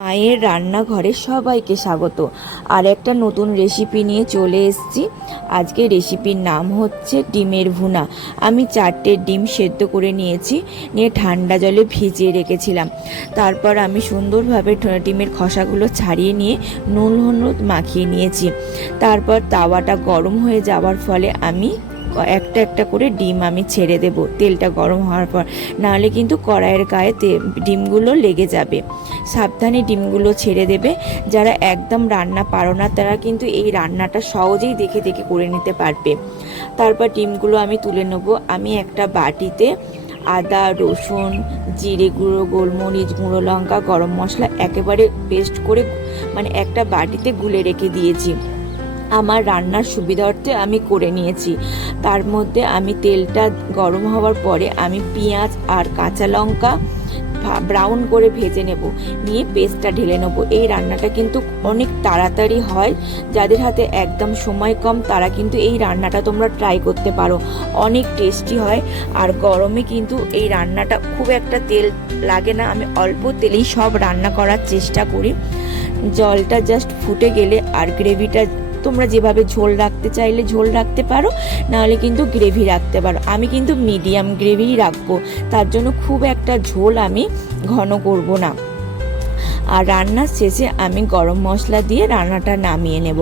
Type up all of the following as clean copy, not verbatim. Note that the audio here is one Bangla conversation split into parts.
মায়ের রান্নাঘরে সবাইকে স্বাগত। আর একটা নতুন রেসিপি নিয়ে চলে এসেছি। আজকে রেসিপির নাম হচ্ছে ডিমের ভুনা। আমি 4টে ডিম সেদ্ধ করে নিয়েছি, নিয়ে ঠান্ডা জলে ভিজিয়ে রেখেছিলাম। তারপর আমি সুন্দরভাবে ডিমের খোসাগুলো ছাড়িয়ে নিয়ে নুন হলুদ মাখিয়ে নিয়েছি। তারপর তাওয়াটা গরম হয়ে যাওয়ার ফলে আমি একটা একটা করে ডিম আমি ছেড়ে দেব তেলটা গরম হওয়ার পর, নাহলে কিন্তু কড়াইয়ের গায়ে ডিমগুলো লেগে যাবে। সাবধানে ডিমগুলো ছেড়ে দেবে। যারা একদম রান্না পারো না তারা কিন্তু এই রান্নাটা সহজেই দেখে দেখে করে নিতে পারবে। তারপর ডিমগুলো আমি তুলে নেব। আমি একটা বাটিতে আদা, রসুন, জিরে গুঁড়ো, গোলমরিচ গুঁড়ো, লঙ্কা, গরম মশলা একেবারে পেস্ট করে একটা বাটিতে গুলে রেখে দিয়েছি। আমার রান্নার সুবিধার্থে আমি করে নিয়েছি। তার মধ্যে আমি তেলটা গরম হওয়ার পরে আমি পেঁয়াজ আর কাঁচা লঙ্কা ব্রাউন করে ভেজে নেব, নিয়ে পেস্টটা ঢেলে নেব। এই রান্নাটা কিন্তু অনেক তাড়াতাড়ি হয়। যাদের হাতে একদম সময় কম তারা কিন্তু এই রান্নাটা তোমরা ট্রাই করতে পারো, অনেক টেস্টি হয়। আর গরমে কিন্তু এই রান্নাটা খুব একটা তেল লাগে না। আমি অল্প তেলেই সব রান্না করার চেষ্টা করি। জলটা জাস্ট ফুটে গেলে আর গ্রেভিটা তোমরা যেভাবে ঝোল রাখতে চাইলে ঝোল রাখতে পারো, নাহলে কিন্তু গ্রেভি রাখতে পারো। আমি কিন্তু মিডিয়াম গ্রেভিই রাখবো, তার জন্য খুব একটা ঝোল আমি ঘন করব না। আর রান্নার শেষে আমি গরম মশলা দিয়ে রান্নাটা নামিয়ে নেব।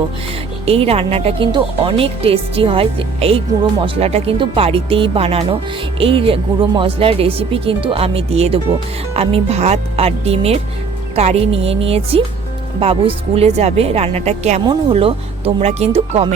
এই রান্নাটা কিন্তু অনেক টেস্টি হয়। এই গুঁড়ো মশলাটা কিন্তু বাড়িতেই বানানো। এই গুঁড়ো মশলার রেসিপি কিন্তু আমি দিয়ে দেবো। আমি ভাত আর ডিমের কারি নিয়ে নিয়েছি। বাবু স্কুলে যাবে। রান্নাটা কেমন হলো তোমরা কিন্তু কমেন্ট